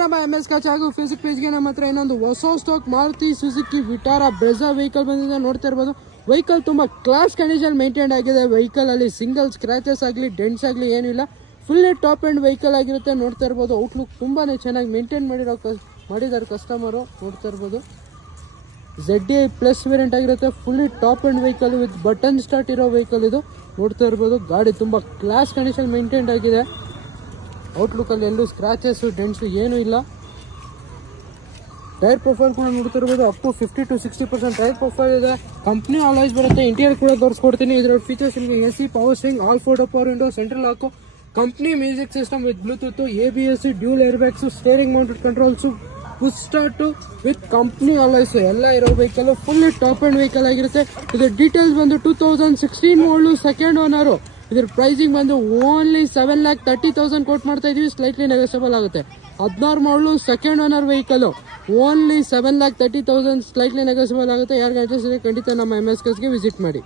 ನಮ್ಮ MS Coach ಹಾಗೂ Facebook ಪೇಜ್ಗೆ ನಮ್ಮ ಹತ್ರ ಇನ್ನೊಂದು ಹೊಸ stock Maruti Suzuki Vitara Brezza vehicle ಬಂದಿದೆ. ನೋಡ್ತಾ ಇರ್ಬೋದು ವೆಹಿಕಲ್ ತುಂಬ ಕ್ಲಾಸ್ ಕಂಡೀಷನ್ ಮೇಂಟೈನ್ ಆಗಿದೆ. ವೆಹಿಕಲ್ ಅಲ್ಲಿ ಸಿಂಗಲ್ ಸ್ಕ್ರಾಚಸ್ ಆಗಲಿ ಡೆಂಟ್ಸ್ ಆಗಲಿ ಏನೂ ಇಲ್ಲ. ಫುಲ್ಲಿ ಟಾಪ್ ಆ್ಯಂಡ್ ವೆಹಿಕಲ್ ಆಗಿರುತ್ತೆ. ನೋಡ್ತಾ ಇರ್ಬೋದು ಔಟ್ಲುಕ್ ತುಂಬಾ ಚೆನ್ನಾಗಿ ಮೇಂಟೈನ್ ಮಾಡಿದ್ದಾರೆ ಕಸ್ಟಮರು. ನೋಡ್ತಾ ಇರ್ಬೋದು ZDI ಪ್ಲಸ್ ವೇರಿಯಂಟ್ ಆಗಿರುತ್ತೆ. Fully top end vehicle with button start ಇರೋ ವೆಹಿಕಲ್ ಇದು. ನೋಡ್ತಾ ಇರ್ಬೋದು ಗಾಡಿ ತುಂಬ ಕ್ಲಾಸ್ ಕಂಡೀಷನ್ ಮೇಂಟೈನ್ ಆಗಿದೆ. ಔಟ್ಲುಕ್ಕಲ್ಲಿ ಎಲ್ಲೂ ಸ್ಕ್ರಾಚಸ್ಸು ಡೆಂಟ್ಸು ಏನೂ ಇಲ್ಲ. ಟೈರ್ ಪ್ರೊಫೈಲ್ ಕೂಡ ನೋಡ್ತಿರ್ಬೋದು up to 50 to 60% tyre profile ಇದೆ. ಕಂಪ್ನಿ ಆಲಾಯ್ಸ್ ಬರುತ್ತೆ. ಇಂಟೀರಿಯರ್ ಕೂಡ ತೋರಿಸ್ಕೊಡ್ತೀನಿ. ಇದರ ಫೀಚರ್ಸ್ ನಿಮಗೆ AC, power steering, all 4 power window, central lock, company music system with Bluetooth, ABS, dual air bags, steering mounted controls, push start with company alloys ಎಲ್ಲ ಇರೋ vehicle. Fully top end vehicle ಆಗಿರುತ್ತೆ. ಇದರ details ಬಂದು 2016 ಮಾಡಲು, second owner. ಇದರ pricing ಬಂದು only 7,30,000 quote ಮಾಡ್ತಾ ಇದೀವಿ. ಸ್ಲೈಟ್ಲಿ ನೆಗೋಸಿಯಬಲ್ ಆಗುತ್ತೆ. 16 ಮಾಡಲು, second owner vehicle, only 7,30,000 slightly negotiable ಆಗುತ್ತೆ. ಯಾರಿಗೆ ಇಂಟ್ರೆಸ್ಟ್ ಇದೆ ಖಂಡಿತ ನಮ್ಮ MS Coachಗೆ ವಿಸಿಟ್ ಮಾಡಿ.